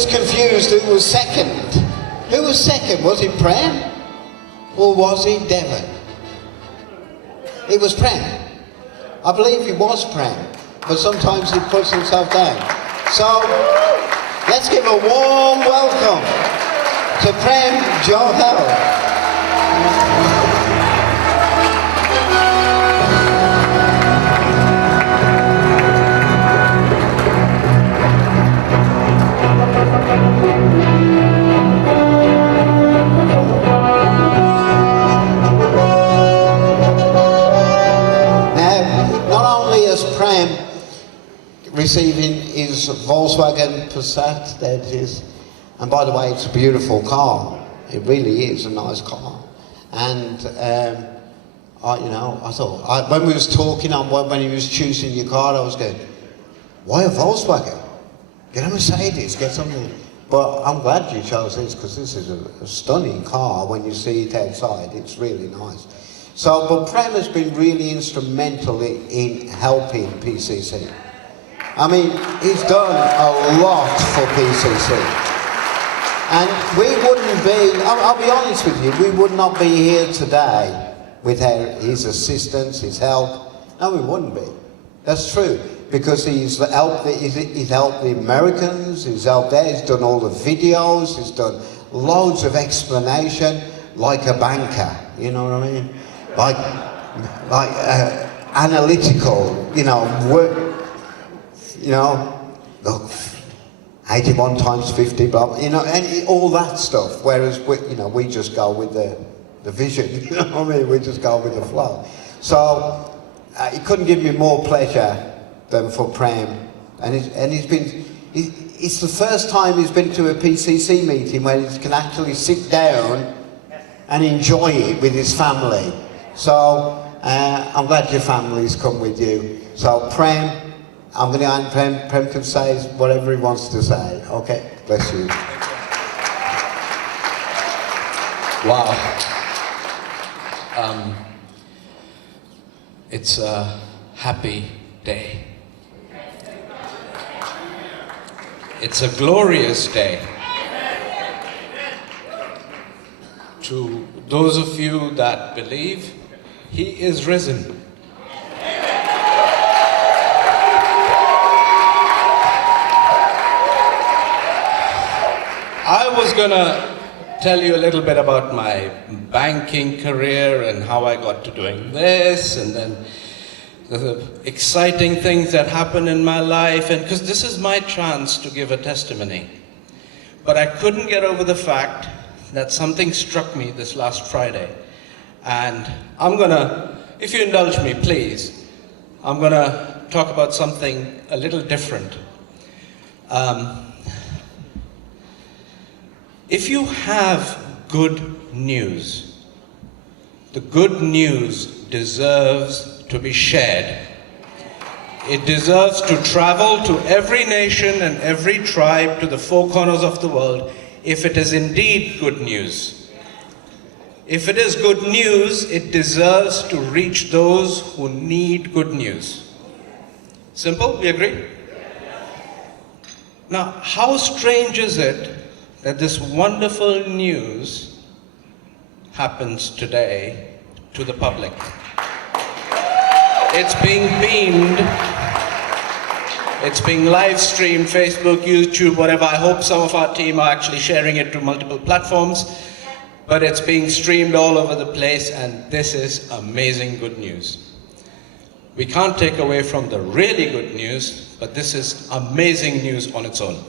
always confused who was second. Who was second? Was it Prem? Or was it Devon? It was Prem. I believe it was Prem. But sometimes he puts himself down. So, let's give a warm welcome to Prem Johal. Prem receiving his Volkswagen Passat, there it is, and by the way, it's a beautiful car. It really is a nice car. And I thought when we was talking when he was choosing your car, I was going, why a Volkswagen? Get a Mercedes, get something. But I'm glad you chose this because this is a stunning car. When you see it outside, it's really nice. So, but Prem has been really instrumental in helping PCC. I mean, he's done a lot for PCC. And we wouldn't be, I'll be honest with you, we would not be here today without his assistance, his help. No, we wouldn't be. That's true. Because he's helped the Americans, he's helped there, he's done all the videos, he's done loads of explanation, like a banker, you know what I mean? Like analytical, work, look, 81 times 50, blah, blah, and all that stuff. Whereas we just go with the vision, you know what I mean? We just go with the flow. So it couldn't give me more pleasure than for Prem, and it's the first time he's been to a PCC meeting where he can actually sit down and enjoy it with his family. So, I'm glad your family's come with you. So, Prem, I'm going to ask Prem can say whatever he wants to say. Okay? Bless you. Wow. It's a happy day. It's a glorious day. To those of you that believe, He is risen. I was gonna tell you a little bit about my banking career and how I got to doing this, and then the exciting things that happen in my life, and because this is my chance to give a testimony. But I couldn't get over the fact that something struck me this last Friday. And I'm gonna, if you indulge me, please, I'm gonna talk about something a little different. If you have good news, the good news deserves to be shared. It deserves to travel to every nation and every tribe to the four corners of the world if it is indeed good news. If it is good news, it deserves to reach those who need good news. Simple? We agree? Now, how strange is it that this wonderful news happens today to the public? It's being beamed, it's being live streamed, Facebook, YouTube, whatever. I hope some of our team are actually sharing it to multiple platforms. But it's being streamed all over the place, and this is amazing good news. We can't take away from the really good news, but this is amazing news on its own.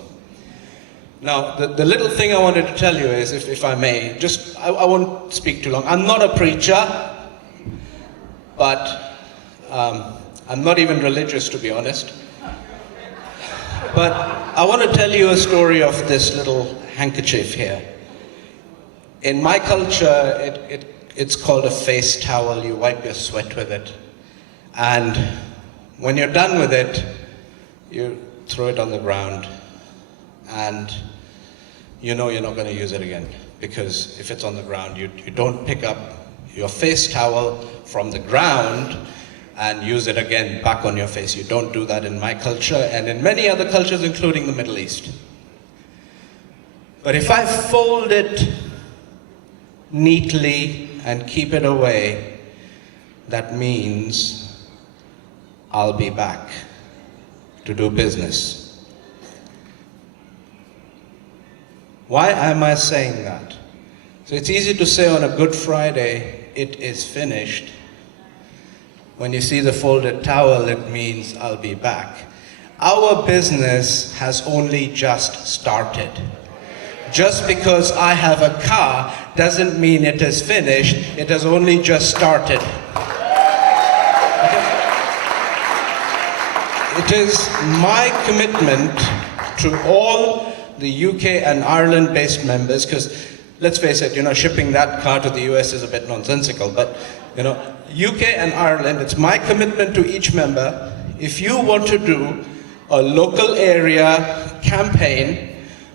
Now, the little thing I wanted to tell you is, if I may, I won't speak too long. I'm not a preacher, but I'm not even religious, to be honest. But I want to tell you a story of this little handkerchief here. In my culture, it's called a face towel. You wipe your sweat with it. And when you're done with it, you throw it on the ground. And you know you're not going to use it again. Because if it's on the ground, you don't pick up your face towel from the ground and use it again back on your face. You don't do that in my culture and in many other cultures, including the Middle East. But if I fold it neatly and keep it away, that means I'll be back to do business. Why am I saying that? So it's easy to say on a Good Friday, it is finished. When you see the folded towel, it means I'll be back. Our business has only just started. Just because I have a car doesn't mean it is finished. It has only just started. It is my commitment to all the UK and Ireland-based members, because let's face it, shipping that car to the US is a bit nonsensical, but UK and Ireland, it's my commitment to each member. If you want to do a local area campaign,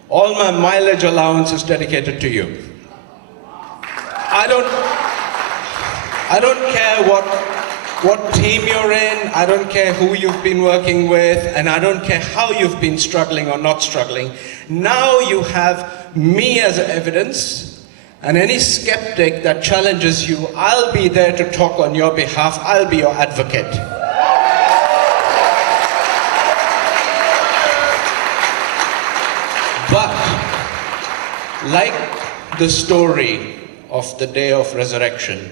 all my mileage allowance is dedicated to you. I don't care what team you're in, I don't care who you've been working with, and I don't care how you've been struggling or not struggling. Now you have me as evidence, and any skeptic that challenges you, I'll be there to talk on your behalf. I'll be your advocate. But, like the story of the day of resurrection,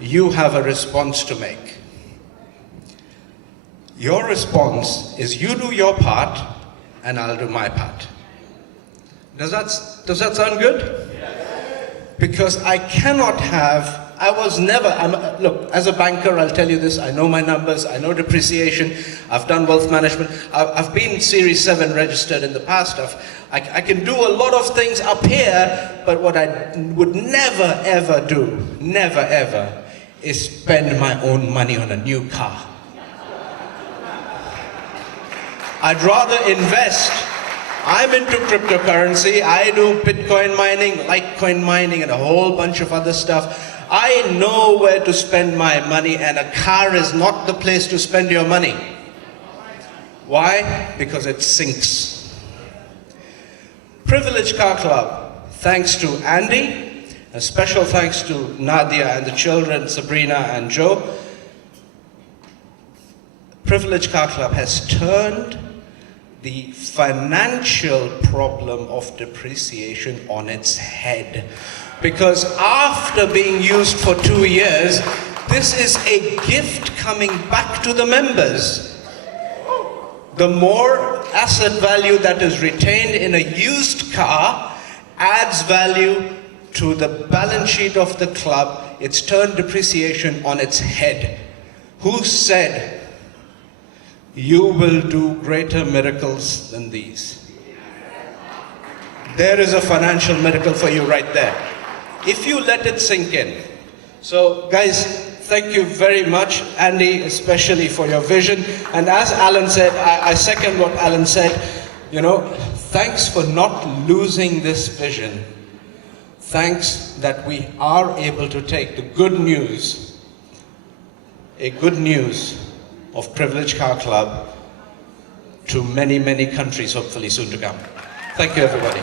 you have a response to make. Your response is you do your part and I'll do my part. Does that sound good? Because I cannot have, look, as a banker, I'll tell you this, I know my numbers, I know depreciation, I've done wealth management, I've been Series 7 registered in the past, I can do a lot of things up here, but what I would never ever do, never ever, is spend my own money on a new car. I'd rather invest. I'm into cryptocurrency, I do Bitcoin mining, Litecoin mining, and a whole bunch of other stuff. I know where to spend my money, and a car is not the place to spend your money. Why? Because it sinks. Privileged Car Club, thanks to Andy, a special thanks to Nadia and the children, Sabrina and Joe. Privileged Car Club has turned the financial problem of depreciation on its head. Because after being used for 2 years, this is a gift coming back to the members. The more asset value that is retained in a used car adds value to the balance sheet of the club. It's turned depreciation on its head. Who said you will do greater miracles than these? There is a financial miracle for you right there, if you let it sink in. So guys, thank you very much, Andy, especially for your vision. And as Alan said, I second what Alan said, thanks for not losing this vision. Thanks that we are able to take the good news of Privileged Car Club to many, many countries, hopefully soon to come. Thank you, everybody.